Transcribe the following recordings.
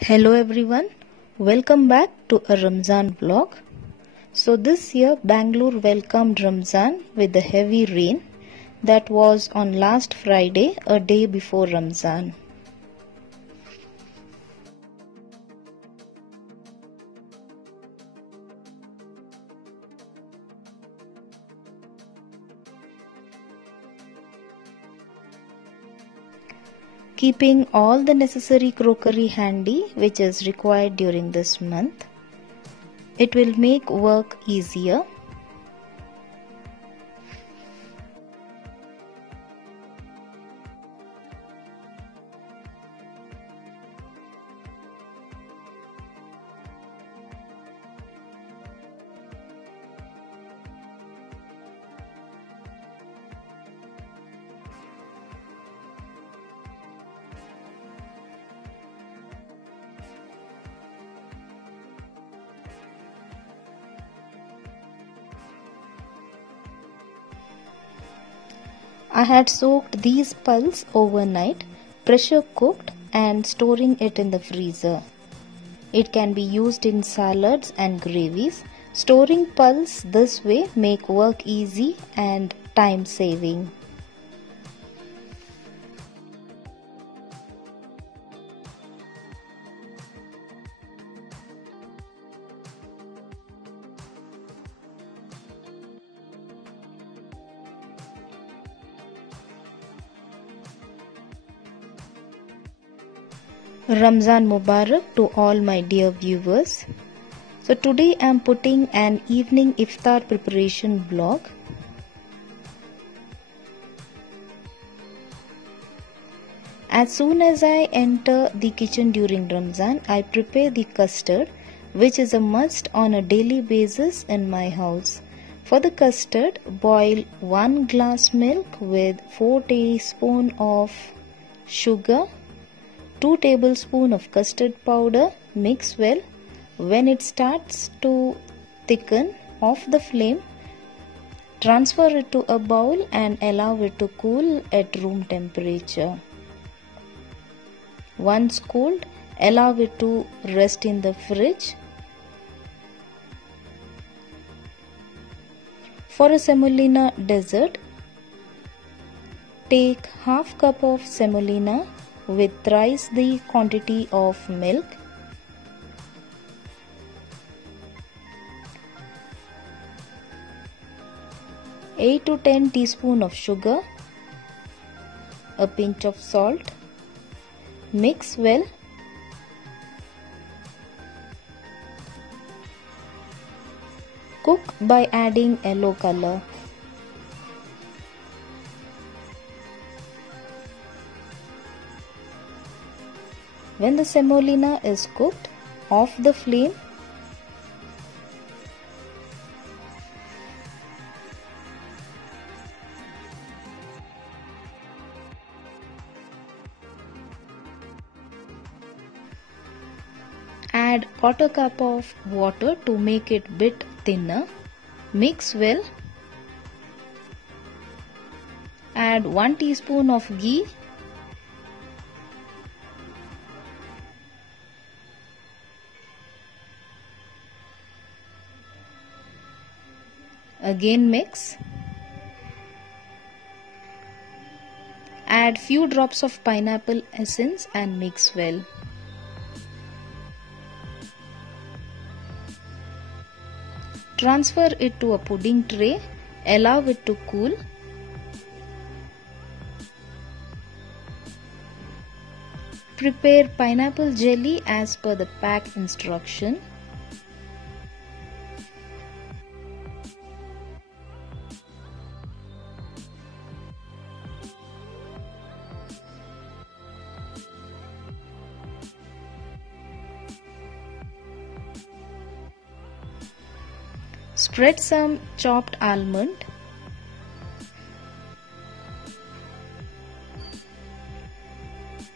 Hello everyone, welcome back to a Ramzan vlog. So this year Bangalore welcomed Ramzan with the heavy rain that was on last Friday, a day before Ramzan. Keeping all the necessary crockery handy which is required during this month, it will make work easier. I had soaked these pulse overnight, pressure cooked and storing it in the freezer. It can be used in salads and gravies. Storing pulse this way make work easy and time saving. Ramzan Mubarak to all my dear viewers. So today I am putting an evening iftar preparation vlog. As soon as I enter the kitchen during Ramzan, I prepare the custard, which is a must on a daily basis in my house. For the custard, boil 1 glass milk with 4 teaspoons of sugar, 2 tablespoons of custard powder, mix well. When it starts to thicken, off the flame, transfer it to a bowl and allow it to cool at room temperature. Once cooled, allow it to rest in the fridge. For a semolina dessert, take half cup of semolina with thrice the quantity of milk. Eight to 10 teaspoons of sugar, a pinch of salt. Mix well. Cook by adding yellow color. When the semolina is cooked, off the flame. Add quarter cup of water to make it bit thinner. Mix well. Add 1 teaspoon of ghee. Again mix. Add few drops of pineapple essence and mix well. Transfer it to a pudding tray. Allow it to cool. Prepare pineapple jelly as per the pack instruction. Spread some chopped almond.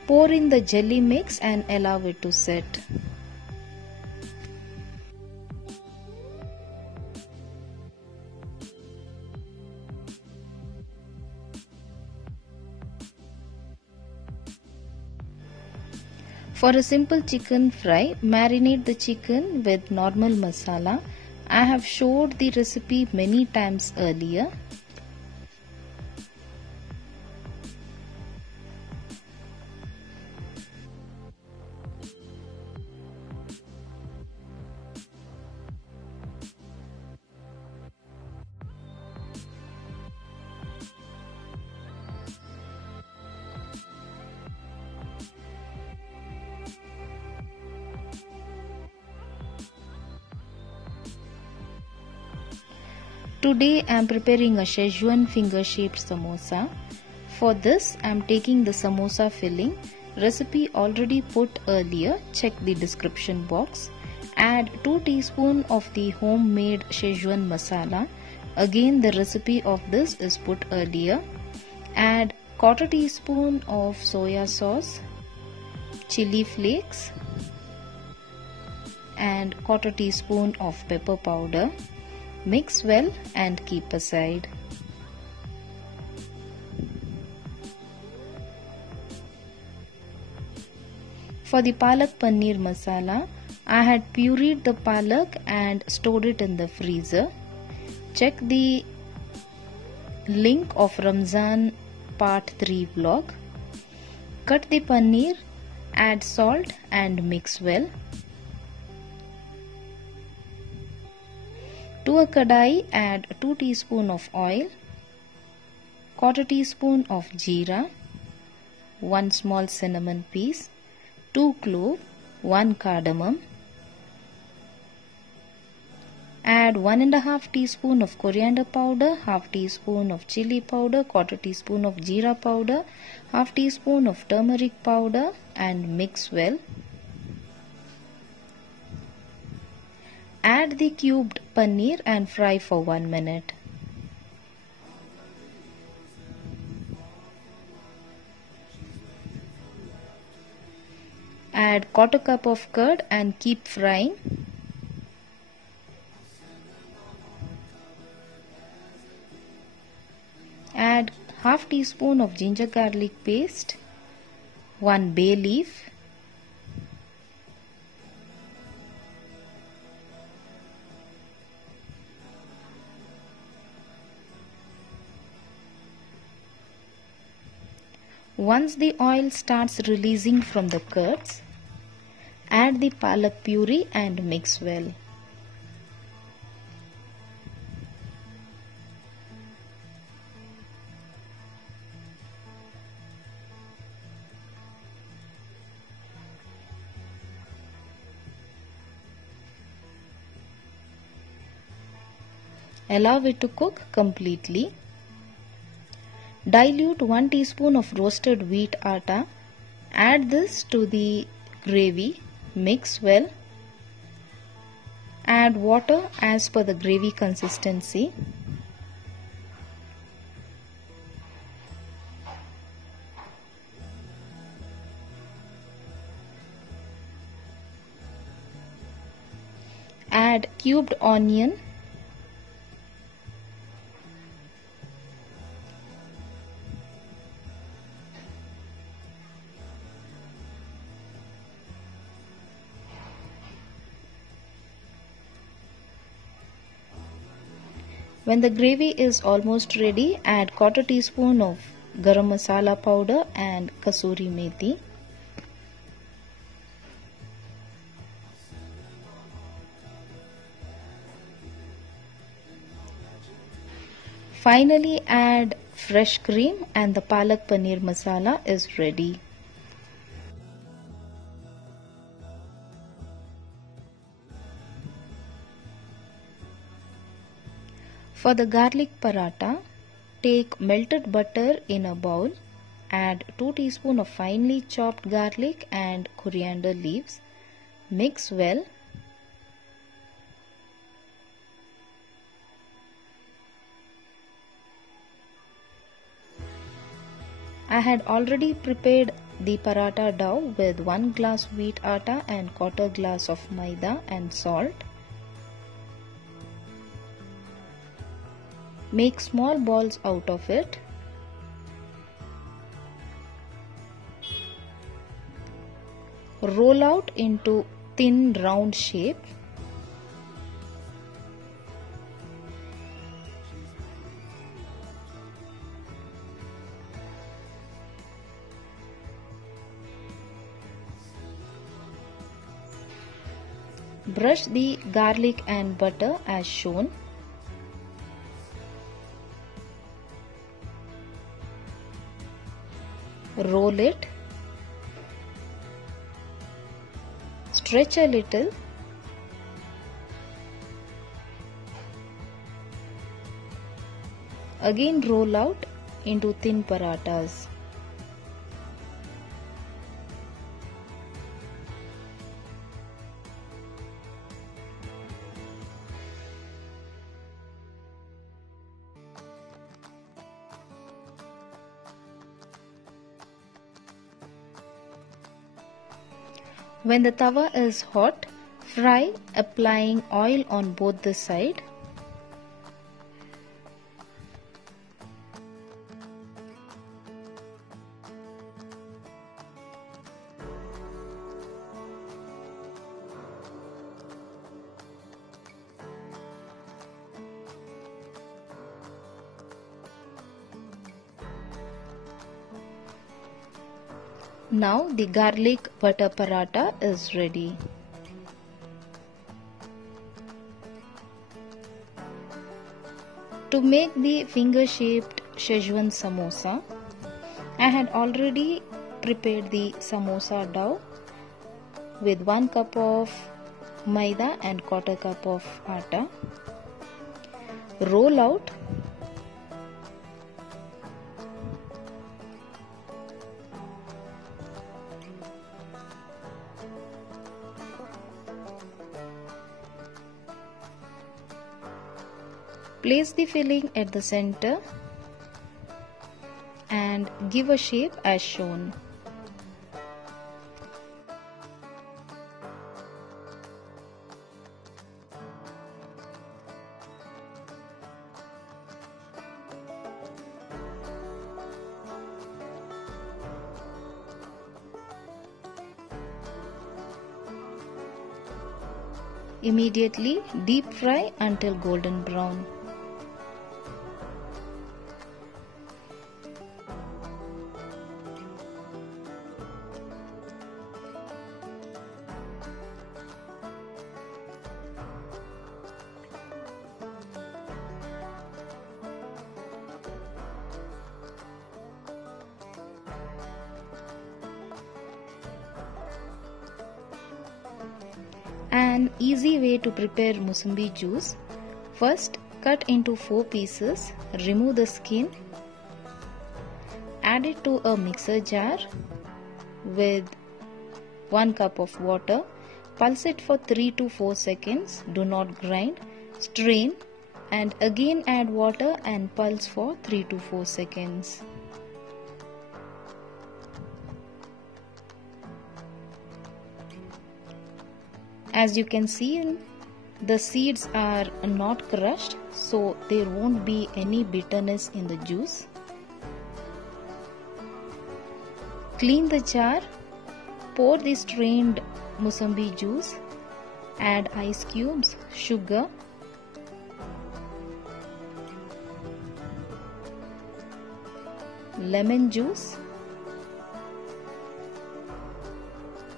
Pour in the jelly mix and allow it to set. For a simple chicken fry, marinate the chicken with normal masala. I have showed the recipe many times earlier. Today I am preparing a Szechuan finger shaped samosa. For this I am taking the samosa filling. Recipe already put earlier, check the description box. Add 2 teaspoons of the homemade Szechuan masala. Again the recipe of this is put earlier. Add 1/4 teaspoon of soya sauce, chili flakes and 1/4 teaspoon of pepper powder. Mix well and keep aside. For the palak paneer masala, I had pureed the palak and stored it in the freezer. Check the link of Ramzan part 3 vlog. Cut the paneer, add salt and mix well. To a kadai, add 2 teaspoons of oil, 1/4 teaspoon of jeera, 1 small cinnamon piece, 2 clove, 1 cardamom. Add 1½ teaspoon of coriander powder, 1/2 teaspoon of chili powder, 1/4 teaspoon of jeera powder, 1/2 teaspoon of turmeric powder and mix well. Add the cubed paneer and fry for 1 minute. Add 1/4 cup of curd and keep frying. Add 1/2 teaspoon of ginger garlic paste, 1 bay leaf, Once the oil starts releasing from the curds, add the palak puree and mix well. Allow it to cook completely. Dilute 1 teaspoon of roasted wheat atta. Add this to the gravy. Mix well. Add water as per the gravy consistency. Add cubed onion. When the gravy is almost ready, add 1/4 teaspoon of garam masala powder and kasuri methi. Finally, add fresh cream and the palak paneer masala is ready. For the garlic paratha, take melted butter in a bowl, add 2 teaspoons of finely chopped garlic and coriander leaves. Mix well. I had already prepared the paratha dough with 1 glass wheat atta and 1/4 glass of maida and salt. Make small balls out of it. Roll out into thin round shape. Brush the garlic and butter as shown. Roll it. Stretch a little. Again roll out into thin parathas. When the tawa is hot, fry applying oil on both the sides. Now the garlic butter paratha is ready. To make the finger-shaped Szechuan samosa, I had already prepared the samosa dough with 1 cup of maida and 1/4 cup of atta. Roll out. Place the filling at the center and give a shape as shown. Immediately deep fry until golden brown. An easy way to prepare Musambi juice. First, cut into 4 pieces, remove the skin, add it to a mixer jar with 1 cup of water, pulse it for 3 to 4 seconds, do not grind, strain and again add water and pulse for 3 to 4 seconds. As you can see, the seeds are not crushed, so there won't be any bitterness in the juice. Clean the jar, pour the strained Musambi juice, add ice cubes, sugar, lemon juice,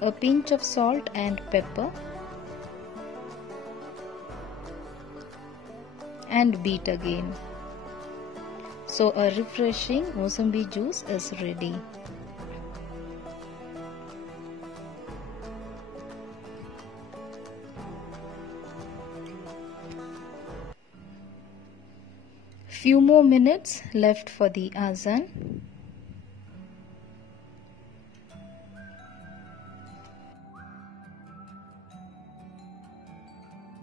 a pinch of salt and pepper, and beat again. So a refreshing Musambi juice is ready. Few more minutes left for the azan.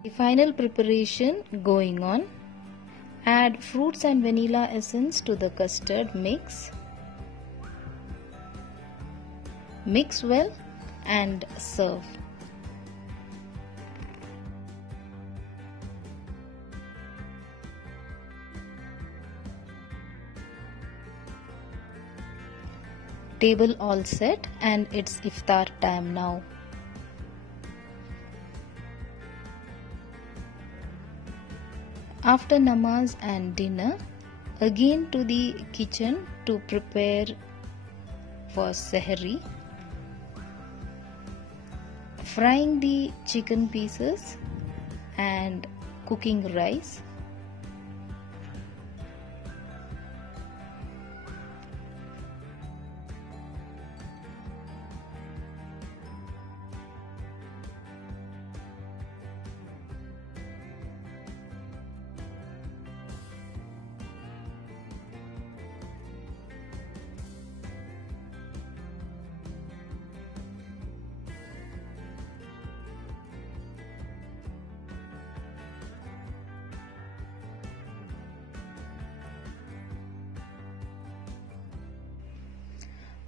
The final preparation going on. Add fruits and vanilla essence to the custard mix. Mix well and serve. Table all set and it's iftar time now. After namaz and dinner, again to the kitchen to prepare for sehri. Frying the chicken pieces and cooking rice.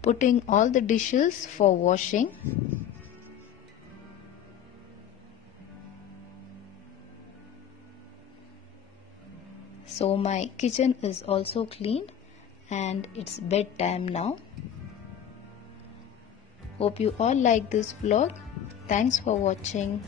Putting all the dishes for washing. So my kitchen is also cleaned and it's bedtime now. Hope you all like this vlog. Thanks for watching.